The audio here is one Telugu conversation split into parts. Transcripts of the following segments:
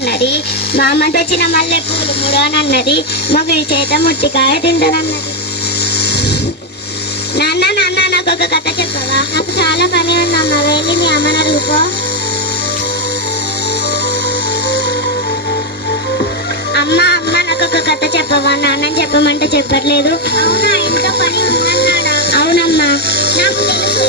అన్నది. మా అమ్మ తెచ్చిన మల్లె పూలు ముడవనన్నది. మొగిలి చేత ముట్టికాయ తింటానన్నది. నాన్న నాన్న నాకు ఒక కథ చెప్పవా? నాకు చాలా పని ఉందమ్మ, వెళ్ళి మీ అమ్మని అడుగుకో. అమ్మ అమ్మ నాకు ఒక కథ చెప్పవా? నాన్న చెప్పమంటే చెప్పట్లేదు. అవునా, ఎంతో పని ఉందన్నాడా? అవునమ్మా. నాకు తెలుసు.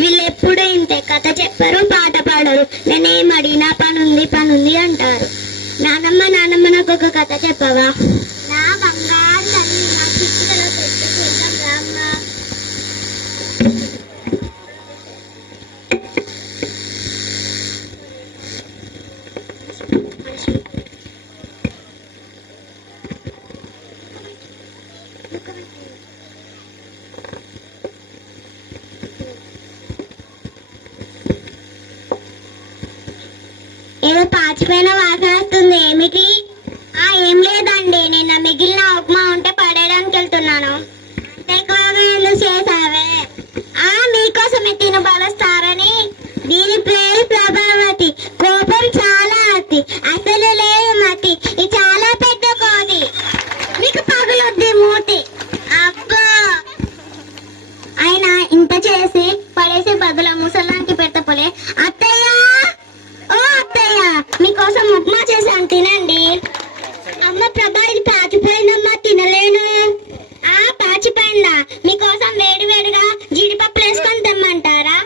వీళ్ళు ఎప్పుడూ ఇంతే, కథ చెప్పరు, పాట పాడరు. నేనేం అడిగినా పనుంది అంటారు. నానమ్మ నానమ్మ నాకు ఒక కథ చెప్పవా? నా బంగారు తల్లి, నా చిట్టుకలో పెట్టుకుంటాం రామ్మ. ఏదో పాచిపోయిన వాసన వస్తుంది, ఏమిటి? ఏం లేదండి, నిన్న మిగిలిన ఉప్మా ఉంటే పడేయడానికి వెళ్తున్నాను. అంతే చేసావే? మీకోసమే తిను బలుస్తారని. దీని పేరు ప్రభావతి. కోపం చాలా అతి, అసలు లేదు మతి. ఇది చాలా పెద్ద కోతి, మీకు పగులుద్ది మూతి. అబ్బా, అయినా ఇంత చేసి పడేసే బదులు ముసలానికి పెట్టపోలే. అత్తయ్య, ఓ అత్తయ్య, మీకోసం ఉప్మా చేశాను, తినండి. అమ్మ ప్రభా, ఇది పాచిపోయిందమ్మా, తినలేను. పాచిపోయిందా? మీకోసం వేడివేడిగా జీడిపప్పులు వేసుకొని తెమ్మంటారా?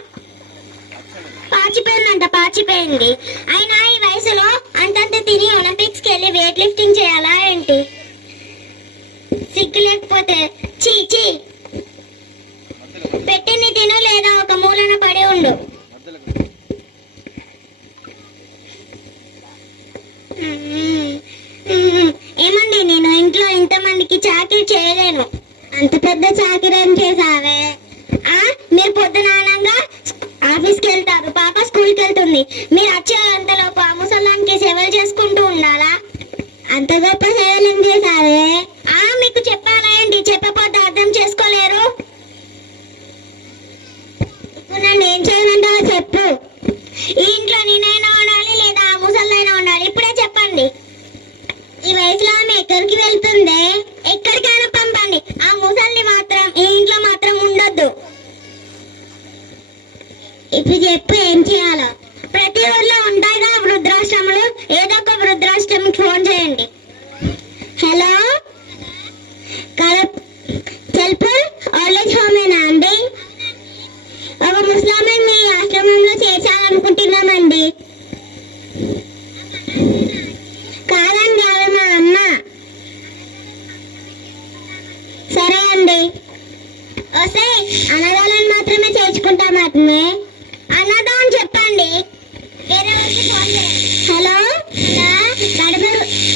పాచిపోయింది. అయినా ఈ వయసులో అంతంత తిని ఒలింపిక్స్కి వెళ్ళి వెయిట్ లిఫ్టింగ్ చేయాలా ఏంటి? సిగ్గు లేకపోతే చీ చీ. పెట్టింది తిను, లేదా ఒక మూలన పడి ఉండు. ఏమండి, నేను ఇంట్లో ఇంతమందికి చాకరీ చేయలేను. అంత పెద్ద చాకరీ ఏం చేసావే? మీరు పొద్దునానంగా ఆఫీస్కి వెళ్తారు, పాప స్కూల్కి వెళ్తుంది. మీరు వచ్చేంతలోపు ఆ ముసలానికి సేవలు చేసుకుంటూ ఉండాలా? అంత గొప్ప సేవలు ఏం చేసావే? మీకు చెప్పాలా ఏంటి? చెప్పకపోతే అర్థం చేసుకోలేరు. ఇప్పుడు నన్ను ఏం చేయమంటావో చెప్పు. ఈ ఇంట్లో నేనైనా ఉండాలి, లేదా ఆ ముసలైనా ఉండాలి? ఇప్పుడే చెప్పండి. ఈ వయసులో ఆమె ఎక్కడికి వెళ్తుందే? ఎక్కడికైనా పంపండి. ఆ ముసల్ని మాత్రం ఈ ఇంట్లో మాత్రం ఉండొద్దు. ఇప్పుడు చెప్పు, ఏం చేయాలో? ప్రతి ఊర్లో ఉంటాయిగా వృద్ధాశ్రమాలు, ఏదో ఒక వృద్ధాశ్రమంకి ఫోన్ చేయండి. హలో, టెల్పుల్ ఓల్డేజ్ హోమేనా అండి? ఒక ముస్లామని మీ ఆశ్రమంలో చేర్చాలనుకుంటున్నామండి. కాదండి, అవి మా అమ్మ. సరే అండి. వస్తే అన్నదాలను మాత్రమే చేర్చుకుంటాం. అతనే అన్నదా అని చెప్పండి. హలో,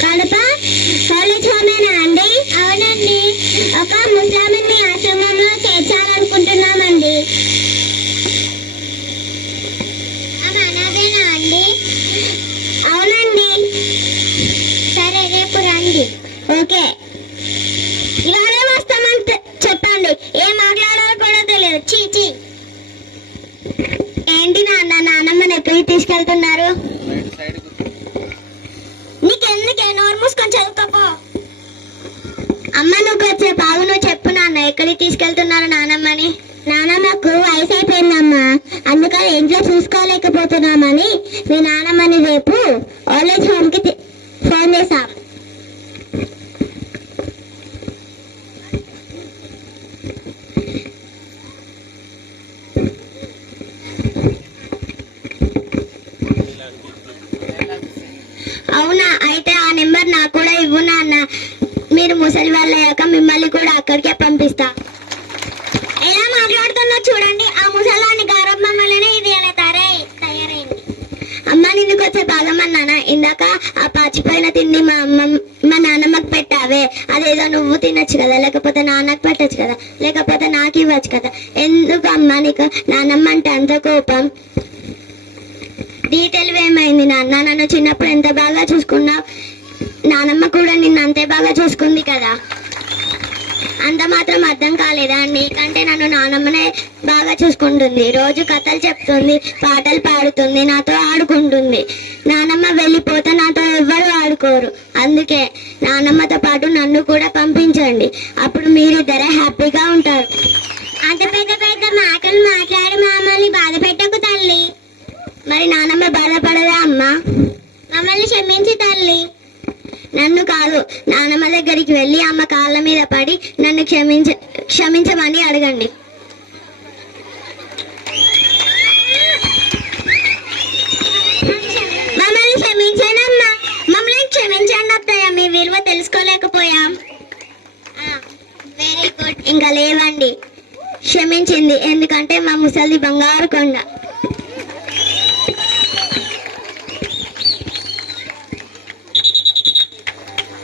కడప కాలేజ్ హోమేనా అండి? అవునండి. ఒక ముస్లామని మీ ఆశ్రమంలో చేర్చాలనుకుంటున్నామండి. అనాథేనా అండి? అవునండి. సరే, రేపు రండి. ఓకే, ఇవాళే వస్తామని చెప్పండి. ఏం మాట్లాడాలో కూడా తెలియదు. చీ. ఏంటి నాన్న, నాన్నమ్మని ఎక్కడికి తీసుకెళ్తున్నారు? నీకెందుకే, నోరు మూసుకొని చదువుకోపో. అమ్మ, నువ్వు వచ్చే బాగు, నువ్వు చెప్పు నాన్న, ఎక్కడికి తీసుకెళ్తున్నారు నానమ్మని? నానమ్మకు వయసు అయిపోయిందమ్మా, అందుకని ఇంట్లో చూసుకోలేకపోతున్నామని మీ నానమ్మని రేపు ఓల్డేజ్ హోమ్కి ఫోన్ చేశాం. అవునా, అయితే ఆ నెంబర్ నాకు కూడా ఇవ్వు నాన్న. మీరు ముసలి వాళ్ళు అయ్యాక మిమ్మల్ని కూడా అక్కడికే పంపిస్తా. ఎలా మాట్లాడుతున్నా చూడండి. ఆ ముసలాన్ని గారమ్మ వల్లనే ఇది అనే తయారైంది. అమ్మ, నిన్నుకు వచ్చే బాగమన్నానా? ఇందాక ఆ పాచిపోయిన తిండి మా నాన్నమ్మకి పెట్టావే, అదేదో నువ్వు తినొచ్చు కదా, లేకపోతే నాన్నకు పెట్టచ్చు కదా, లేకపోతే నాకు ఇవ్వచ్చు కదా. ఎందుకు అమ్మ నీకు నాన్నమ్మ అంటే అంత కోపం? డీటెయిల్ ఏమైంది నాన్న? నన్ను చిన్నప్పుడు ఎంత బాగా చూసుకున్నావు, నానమ్మ కూడా నిన్ను అంతే బాగా చూసుకుంది కదా. అంత మాత్రం అర్థం కాలేదా? నీకంటే నన్ను నానమ్మనే బాగా చూసుకుంటుంది, రోజు కథలు చెప్తుంది, పాటలు పాడుతుంది, నాతో ఆడుకుంటుంది. నానమ్మ వెళ్ళిపోతే నాతో ఎవ్వరు ఆడుకోరు. అందుకే నానమ్మతో పాటు నన్ను కూడా పంపించండి, అప్పుడు మీరిద్దరే హ్యాపీగా ఉంటారు. అంత పెద్ద పెద్ద మాటలు మాట్లాడి మమ్మల్ని బాధ పెట్టకు తల్లి. మరి నానమ్మ బాధపడదా అమ్మా? మమ్మల్ని క్షమించి తల్లి. నన్ను కాదు, నానమ్మ దగ్గరికి వెళ్ళి అమ్మ కాళ్ళ మీద పడి నన్ను క్షమించమని అడగండి. మమ్మల్ని క్షమించండి అమ్మా, మమ్మల్ని క్షమించండి అత్తయ్య, మీ విలువ తెలుసుకోలేకపోయాం. వెరీ గుడ్, ఇంకా లేవండి. క్షమించింది, ఎందుకంటే మా ముసలి బంగారు కొండ.